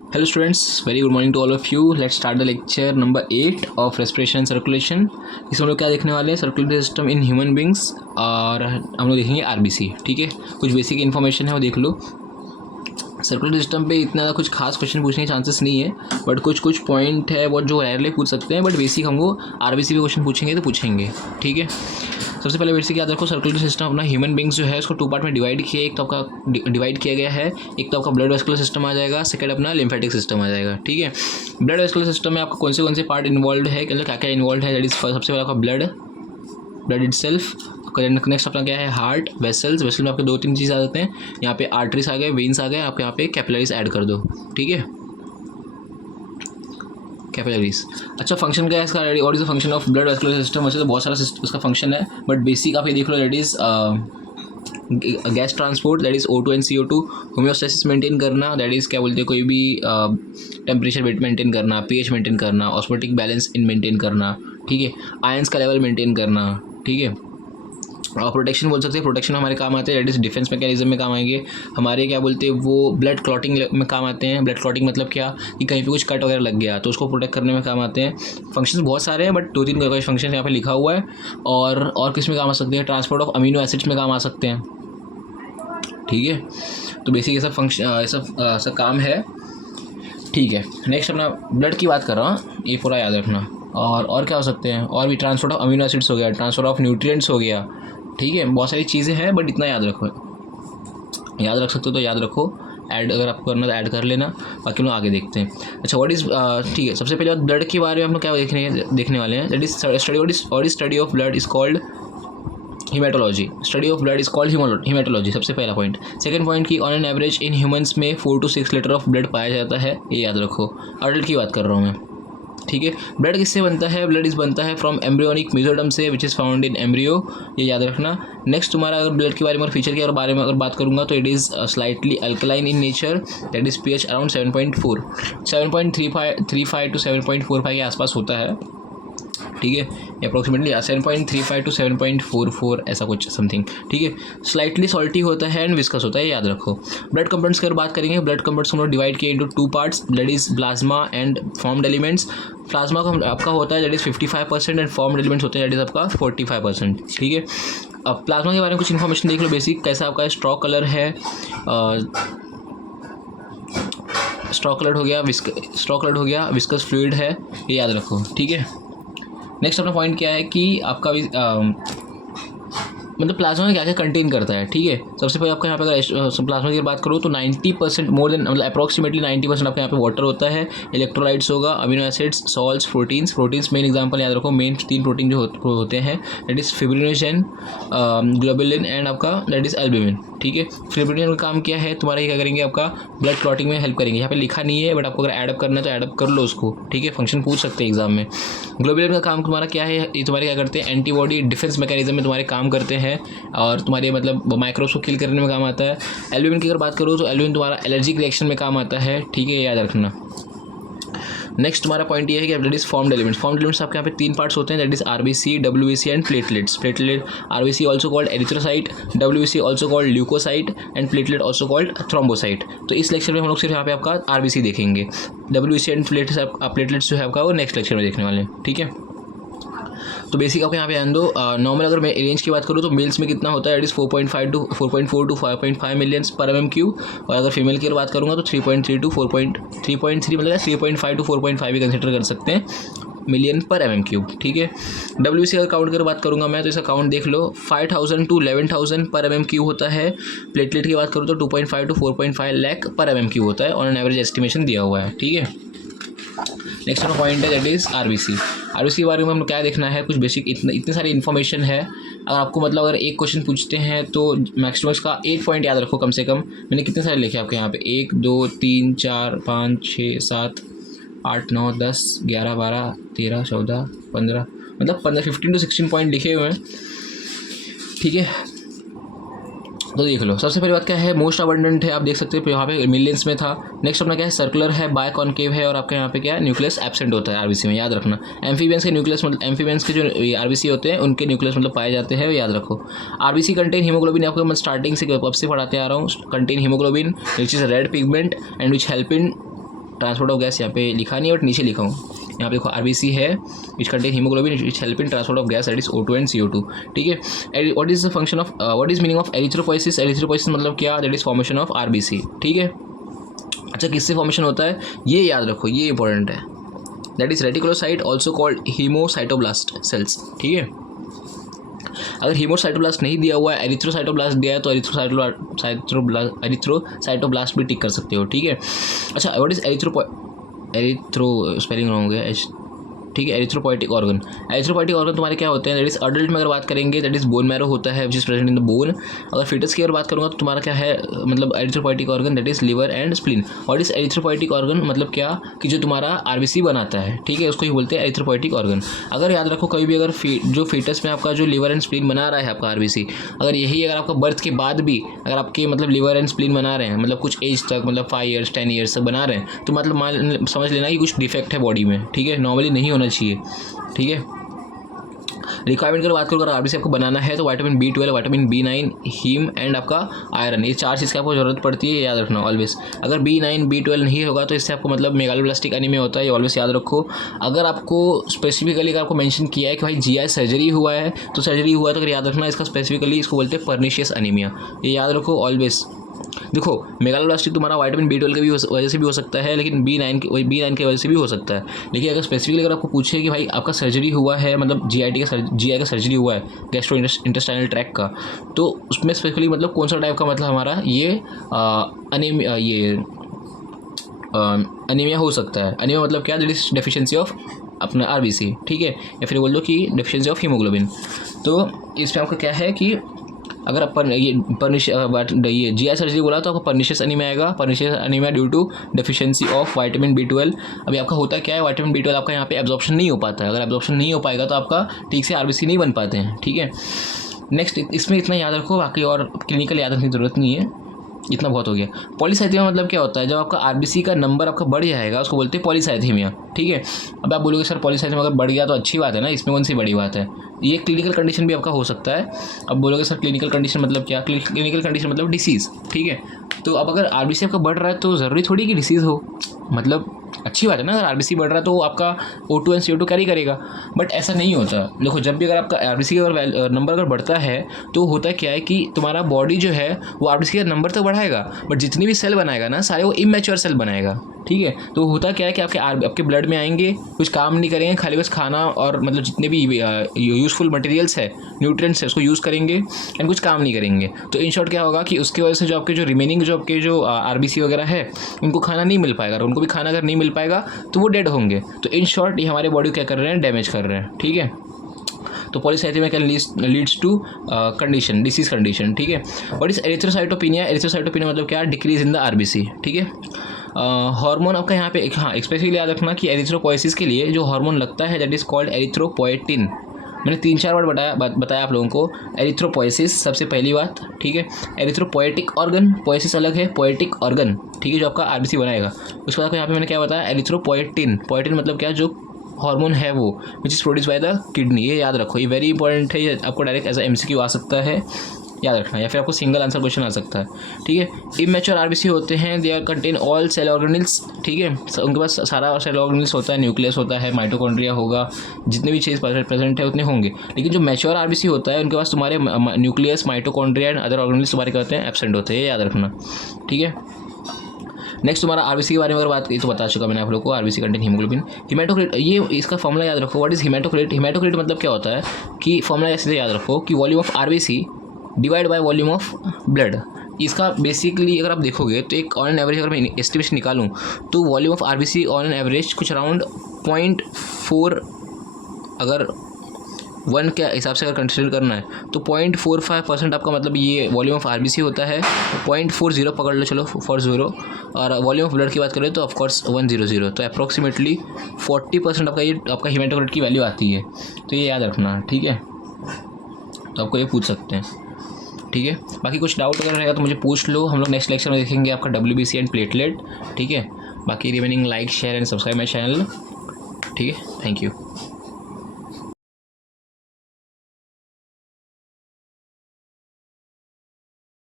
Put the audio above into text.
Hello students, very good morning to all of you. Let's start the lecture number 8 of respiration and circulation. इसमें हम लोग क्या देखने वाले हैं, circulatory system in human beings, और हम लोग देखेंगे आरबीसी. ठीक है, कुछ बेसिक इन्फॉर्मेशन है वो देख लो. सर्कुलेटरी सिस्टम पे इतना ज़्यादा कुछ खास क्वेश्चन पूछने के चांसेस नहीं है, बट कुछ पॉइंट है वो जो रेयरली पूछ सकते हैं, बट बेसिक हमको आरबीसी पे क्वेश्चन पूछेंगे तो पूछेंगे. ठीक है, सबसे पहले बेसिक याद रखो, सर्कुलेटरी सिस्टम अपना ह्यूमन बींग्स जो है उसको 2 पार्ट में डिवाइड किया. एक तो आपका डिवाइड किया गया है, एक तो आपका ब्लड वेस्कुलर सिस्टम आ जाएगा, सेकंड अपना लिम्फेटिक सिस्टम आ जाएगा. ठीक है, ब्लड वेस्कुलर सिस्टम में आपको कौन से पार्ट इन्वॉल्व है, मतलब क्या क्या इन्वॉल्व है. दैट इज सबसे पहले आपका ब्लड इटसेल्फ. नेक्स्ट अपना क्या है, हार्ट. वेसल में आपके 2-3 चीज़ आ जाते हैं. यहाँ पे आर्टरीज आ गए, वेन्स आ गए, आप यहाँ पे कैपिलरीज ऐड कर दो. ठीक है, कैपिलरीज. अच्छा, फंक्शन क्या है इसका, what is the function of blood vascular system. वैसे तो बहुत सारा उसका फंक्शन है, बट बेसिक आप ये देख लो. That is gas transport, that is O2 and CO2. Homeostasis maintain करना, दैट इज़ क्या बोलते हैं, कोई भी टेम्परेचर मेंटेन करना, pH मेंटेन करना, ऑस्मोटिक बैलेंस इन मेंटेन करना. ठीक है, आयंस का लेवल मेंटेन करना. ठीक है, और प्रोटेक्शन बोल सकते हैं. प्रोटेक्शन हमारे काम आते हैं, दैट इज़ डिफेंस मैकेनिज्म में काम आएंगे. हमारे क्या बोलते हैं वो ब्लड क्लॉटिंग में काम आते हैं. ब्लड क्लॉटिंग मतलब क्या, कि कहीं पे कुछ कट वगैरह लग गया तो उसको प्रोटेक्ट करने में काम आते हैं. फंक्शंस बहुत सारे हैं, बट 2-3 फंक्शन यहाँ पे लिखा हुआ है. और किस में काम आ सकते हैं, ट्रांसपोर्ट ऑफ अमीनो एसिड्स में काम आ सकते हैं. ठीक है, तो बेसिक ये सब फंक्शन ऐसा काम है. ठीक है, नेक्स्ट अपना ब्लड की बात कर रहा हूँ, ये पूरा याद रखना. और क्या हो सकते हैं, और भी ट्रांसपोर्ट ऑफ अमीनो एसिड्स हो गया, ट्रांसफर ऑफ न्यूट्रिएंट्स हो गया. ठीक है, बहुत सारी चीज़ें हैं, बट इतना याद रखो. याद रख सकते हो तो याद रखो. ऐड अगर आपको करना तो ऐड कर लेना, बाकी लोग आगे देखते हैं. अच्छा, व्हाट इज़ ठीक है, सबसे पहले बात ब्लड के बारे में हम लोग क्या देखने वाले हैं. That is study of blood is called haematology. Study of blood is called haematology. सबसे पहला पॉइंट. सेकंड पॉइंट की on an average in humans में 4 to 6 लीटर ऑफ ब्लड पाया जाता है, ये याद रखो. अडल्ट की बात कर रहा हूँ मैं. ठीक है, ब्लड किससे बनता है, ब्लड इज बनता है फ्रॉम एम्ब्रियोनिक मेसोडर्म से, which is found in embryo, ये याद रखना. नेक्स्ट तुम्हारा अगर ब्लड के बारे में और फीचर के बारे में अगर बात करूँगा तो it is slightly alkaline in nature, that is pH around 7.4, 7.35 to 7.45 के आसपास होता है. ठीक है, अप्रोक्सीमेटली 7.35 to 7.44 ऐसा कुछ समथिंग. ठीक है, स्लाइटली सॉल्टी होता है एंड विस्कस होता है, याद रखो. ब्लड कंपाउंड्स की अगर बात करेंगे, ब्लड कंपाउंड्स हम लोग डिवाइड किए into 2 parts. That is plasma and formed elements. Plasma का आपका होता है that is 55% and formed elements होते हैं दैट इज़ आपका 45%. ठीक है, अब प्लाज्मा के बारे में कुछ इन्फॉर्मेशन देख लो बेसिक. कैसा आपका स्ट्रॉ कलर है, स्ट्रॉ कलर हो गया, विस्कस फ्लूइड है, ये याद रखो. ठीक है, नेक्स्ट अपना पॉइंट क्या है कि आपका मतलब प्लाज्मा में क्या क्या कंटेन करता है. ठीक है, सबसे पहले आपका यहाँ पे अगर प्लाज्मा की बात करो तो 90% मोर देन मतलब अप्रॉक्सीमेटली 90% आपके यहाँ पे वाटर होता है. इलेक्ट्रोलाइट्स होगा, amino acids, salts, proteins main example याद रखो. मेन 3 प्रोटीन जो होते हैं that is fibrinogen, globulin and आपका दैट इज़ एल्ब्यूमिन. ठीक है, फिब्रिनोजेन का काम क्या है तुम्हारा, क्या करेंगे, आपका ब्लड क्लॉटिंग में हेल्प करेंगे. यहाँ पे लिखा नहीं है, बट आपको अगर एडअप करना है तो एडअप कर लो उसको. ठीक है, फंक्शन पूछ सकते हैं एग्जाम में. ग्लोबुलिन का काम तुम्हारा क्या है, ये तुम्हारे क्या करते हैं, एंटीबॉडी डिफेंस मैकेनिज्म में तुम्हारे काम करते हैं और तुम्हारे मतलब माइक्रोब्स को किल करने में काम आता है. एल्ब्यूमिन की अगर बात करो तो एल्ब्यूमिन तुम्हारा एलर्जिक रिएक्शन में काम आता है. ठीक है, याद रखना. नेक्स्ट तुम्हारा पॉइंट ये है कि दैट इज फॉर्म्ड एलिमेंट्स आपके यहाँ पे 3 पार्ट्स होते हैं. That is RBC, WBC and platelets. RBC also called erythrocyte, WBC also called leucocyte and platelet also called thrombocyte. तो इस लेक्चर में हम लोग सिर्फ यहाँ पे आपका RBC देखेंगे. WBC एंड प्लेटलेट्स जो है आपका वो नेक्स्ट लेक्चर में देखने वाले हैं. ठीक है, तो बेसिक आपको यहाँ पे ध्यान दो. नॉर्मल अगर मैं रेंज की बात करूँ तो मेल्स में कितना होता है, दैट इज़ 4.4 to 5.5 मिलियंस पर mm3. और अगर फीमेल की बात करूँगा तो 3.3 to 4.3 मतलब 3.5 to 4.5 भी कंसिडर कर सकते हैं मिलियन पर mm3. ठीक है, WBC अगर काउंट कर बात करूँगा मैं तो इसका काउंट देख लो, 5000 to 11,000 पर mm3 होता है. प्लेटलेट की बात करूँ तो 2.5 to 4.5 लाख पर mm3 होता है, ऑन एन एवरेज एस्टिमेशन दिया हुआ है. ठीक है, नेक्स्ट अपना पॉइंट है दैट इज़ RBC के बारे में हम क्या देखना है, कुछ बेसिक इतनी सारी इन्फॉर्मेशन है. अगर आपको मतलब अगर एक क्वेश्चन पूछते हैं तो मैक्सिमम इसका 8 पॉइंट याद रखो कम से कम. मैंने कितने सारे लिखे आपके यहाँ पे, 1 2 3 4 5 6 7 8 9 10 11 12 13 14 15 मतलब 15 to 16 पॉइंट लिखे हुए हैं. ठीक है, तो देख लो. सबसे पहली बात क्या है, मोस्ट अबंडेंट है, आप देख सकते हो यहाँ पे मिलियंस में था. नेक्स्ट अपना क्या है, सर्कुलर है, बाय कॉन्केव है, और आपके यहाँ पे क्या है, न्यूक्लियस एब्सेंट होता है आरबीसी में, याद रखना. एम्फीबियंस के न्यूक्लियस मतलब एम्फीबियंस के जो आरबीसी होते हैं उनके न्यूक्लियस मतलब पाए जाते हैं, याद रखो. आरबीसी कंटेन हीमोग्लोबिन, आपको मैं स्टार्टिंग से कब से पढ़ाते आ रहा हूँ. Contain haemoglobin which is red pigment and which help in transport of gas यहाँ पे लिखा नहीं है बट नीचे लिखा हूँ। यहाँ पे देखो आरबीसी है which contain haemoglobin which help in transport of gas that is O2 and CO2। ठीक है, what is the function of what is meaning of erythropoiesis? Erythropoiesis मतलब क्या? That is formation of RBC. ठीक है, अच्छा किससे formation होता है ये याद रखो, ये इंपॉर्टेंट है। That is reticulocyte also called haemocytoblast cells. ठीक है, अगर हीमोसाइटोब्लास्ट नहीं दिया हुआ है, एरिथ्रोसाइटोब्लास्ट दिया है तो एरिथ्रोसाइटोब्लास्ट भी टिक कर सकते हो। ठीक है, अच्छा what is erythro spelling wrong है, ठीक है, एरिथ्रोपोइटिक ऑर्गन। एरिथ्रोपोइटिक ऑर्गन तुम्हारे क्या होते हैं? दैट इज अडल्ट में अगर बात करेंगे दैट इज बोन मैरो होता है which is present in the bone. अगर फीटस की अगर बात करूँगा तो तुम्हारा क्या है मतलब erythropoietic organ that is liver and spleen. What is erythropoietic organ मतलब क्या कि जो तुम्हारा आरबीसी बनाता है। ठीक है, उसको ही बोलते हैं एरिथ्रोपोइटिक ऑर्गन। अगर याद रखो कभी भी अगर जो फीटस में आपका जो लिवर एंड स्प्लीन बना रहा है आपका आरबीसी, अगर यही अगर आपका बर्थ के बाद भी अगर आपके मतलब लिवर एंड स्प्लीन बना रहे हैं मतलब कुछ एज तक मतलब 5 ईयर्स 10 ईयर्स तक बना रहे हैं तो मतलब समझ लेना कि कुछ डिफेक्ट है बॉडी में। ठीक है, नॉर्मली नहीं होना चाहिए। ठीक है, रिक्वायरमेंट की बात करूँ अगर आरबीसी आपको बनाना है तो vitamin B12, vitamin B9, haem and आपका आयरन, ये 4 चीज़ की आपको जरूरत पड़ती है, याद रखना ऑलवेज। अगर B9 B12 नहीं होगा तो इससे आपको मतलब मेगालोब्लास्टिक एनीमिया होता है, ये ऑलवेज याद रखो। अगर आपको स्पेसिफिकली अगर आपको मेंशन किया है कि भाई GI सर्जरी हुआ है तो सर्जरी हुआ है तो अगर याद रखना इसका स्पेसिफिकली इसको बोलते हैं पर्निशियस एनीमिया, ये याद रखो ऑलवेज। देखो मेगालोब्लास्टिक तुम्हारा विटामिन B12 की भी वजह से भी हो सकता है लेकिन B9 की वजह से भी हो सकता है। लेकिन अगर स्पेसिफिकली अगर आपको पूछे कि भाई आपका सर्जरी हुआ है मतलब GI का सर्जरी हुआ है गैस्ट्रो इंटेस्टाइनल ट्रैक्ट का, तो उसमें स्पेसिफिकली मतलब कौन सा टाइप का मतलब हमारा ये अनीमिया हो सकता है। अनीमिया मतलब क्या? दैट इज डेफिशिएंसी ऑफ अपना आरबीसी। ठीक है, या फिर बोल दो कि डेफिशिएंसी ऑफ हीमोग्लोबिन। तो इसमें आपका क्या है कि अगर अपन ये GI सर्जरी बोला तो आपको पर्निशियस एनीमिया आएगा। Pernicious anaemia due to deficiency of vitamin B12। अभी आपका होता क्या है विटामिन B12 आपका यहाँ पे एब्जॉर्प्शन नहीं हो पाता है। अगर एब्जॉर्प्शन नहीं हो पाएगा तो आपका ठीक से आरबीसी नहीं बन पाते हैं। ठीक है, नेक्स्ट इसमें इतना याद रखो, बाकी और क्लिनिकल याद रखने की जरूरत नहीं है, इतना बहुत हो गया। पॉलीसाइथेमिया मतलब क्या होता है? जब आपका आरबीसी का नंबर आपका बढ़ जाएगा उसको बोलते हैं पॉलीसाइथेमिया। ठीक है, अब आप बोलोगे सर पॉलीसाइथेमिया अगर बढ़ गया तो अच्छी बात है ना, इसमें कौन सी बड़ी बात है? ये क्लिनिकल कंडीशन भी आपका हो सकता है। अब बोलोगे सर क्लिनिकल कंडीशन मतलब क्या? क्लिनिकल कंडीशन मतलब डिसीज़। ठीक है, तो अब अगर आरबीसी आपका बढ़ रहा है तो ज़रूरी थोड़ी कि डिसीज़ हो, मतलब अच्छी बात है ना। अगर आरबीसी बढ़ रहा है तो आपका O2 एंड CO2 कैरी करेगा, बट ऐसा नहीं होता। देखो जब भी अगर आपका आरबीसी का अगर नंबर अगर बढ़ता है तो होता क्या है कि तुम्हारा बॉडी जो है वो आरबीसी का नंबर तो बढ़ाएगा बट जितनी भी सेल बनाएगा ना सारे वो इमेच्योर सेल बनाएगा। ठीक है, तो होता क्या है कि आपके ब्लड में आएंगे, कुछ काम नहीं करेंगे, खाली बस खाना और मतलब जितने भी यूज़फुल मटेरियल्स है, न्यूट्रिएंट्स है, उसको यूज़ करेंगे एंड कुछ काम नहीं करेंगे। तो इन शॉर्ट क्या होगा कि उसकी वजह से जो आपके जो रिमेनिंग जो आपके जो आरबीसी वगैरह है उनको खाना नहीं मिल पाएगा, और उनको भी खाना अगर नहीं मिल पाएगा तो वो डेड होंगे। तो इन शॉर्ट ये हमारे बॉडी क्या कर रहे हैं? डैमेज कर रहे हैं। ठीक है, तो polycythemia can leads to condition, disease condition. ठीक है, व्हाट इज एरिथ्रोसाइटोपिनिया? एरिथ्रोसाइटोपिनिया मतलब क्या? Decrease in the RBC. ठीक है, हार्मोन आपका यहाँ पे हाँ स्पेसिफिकली याद रखना कि एरिथ्रोपोइसिस के लिए जो हार्मोन लगता है दैट इज कॉल्ड एरिथ्रोपोएटिन। मैंने 3-4 बार बताया आप लोगों को एरिथ्रोपोइसिस सबसे पहली बात। ठीक है, एरिथ्रोपोएटिक ऑर्गन, पोइसिस अलग है, पोएटिक ऑर्गन। ठीक है, जो आपका आरबीसी बनाएगा। उसके बाद यहाँ पे मैंने क्या बताया? एरिथ्रोपोएटिन। पोएटिन मतलब क्या? जो हार्मोन है वो which is produce by the kidney. ये याद रखो, ये वेरी इंपॉर्टेंट है, ये आपको डायरेक्ट एज MCQ आ सकता है, याद रखना, या फिर आपको सिंगल आंसर क्वेश्चन आ सकता है। ठीक है, इमेच्योर आरबीसी होते हैं, they are contain all cell organelles. ठीक है, उनके पास सारा सेल ऑर्गेनिल्स होता है, न्यूक्लियस होता है, माइटोकॉन्ड्रिया होगा, जितने भी चीज़ प्रेजेंट है उतने होंगे। लेकिन जो मैच्योर आरबीसी होता है उनके पास तुम्हारे nucleus, mitochondria and other organelles तुम्हारे कहते हैं एब्सेंट होते हैं, याद रखना। ठीक है, नेक्स्ट तुम्हारा आरबीसी के बारे में अगर बात की तो बता चुका मैंने आप लोगों को, आरबीसी कंटेन हीमोग्लोबिन। हिमेटोक्रिट, ये इसका फॉर्मूला याद रखो, व्हाट इज हिमेटोक्रिट? हिमेटोक्रिट मतलब क्या होता है कि फॉर्मूला ऐसे याद रखो कि volume of RBC divide by volume of blood. इसका बेसिकली अगर आप देखोगे तो एक ऑन एन एवरेज अगर मैं एस्टिमेशन निकालूं तो volume of RBC on an average कुछ अराउंड 0.4, अगर 1 के हिसाब से अगर कंसिडर करना है तो 0.45% आपका मतलब ये वॉल्यूम ऑफ आरबीसी होता है। 0.40 पकड़ लो चलो, 40, और वॉल्यूम ऑफ ब्लड की बात करें तो ऑफकोर्स 100, तो अप्रॉक्सीमेटली 40% आपका हिमेटोक्रिट की वैल्यू आती है। तो ये याद रखना। ठीक है, तो आपको ये पूछ सकते हैं। ठीक है, बाकी कुछ डाउट अगर रहेगा तो मुझे पूछ लो, हम लोग नेक्स्ट लेक्चर में देखेंगे आपका WBC एंड प्लेटलेट। ठीक है, बाकी remaining like share and subscribe my channel. ठीक है, थैंक यू।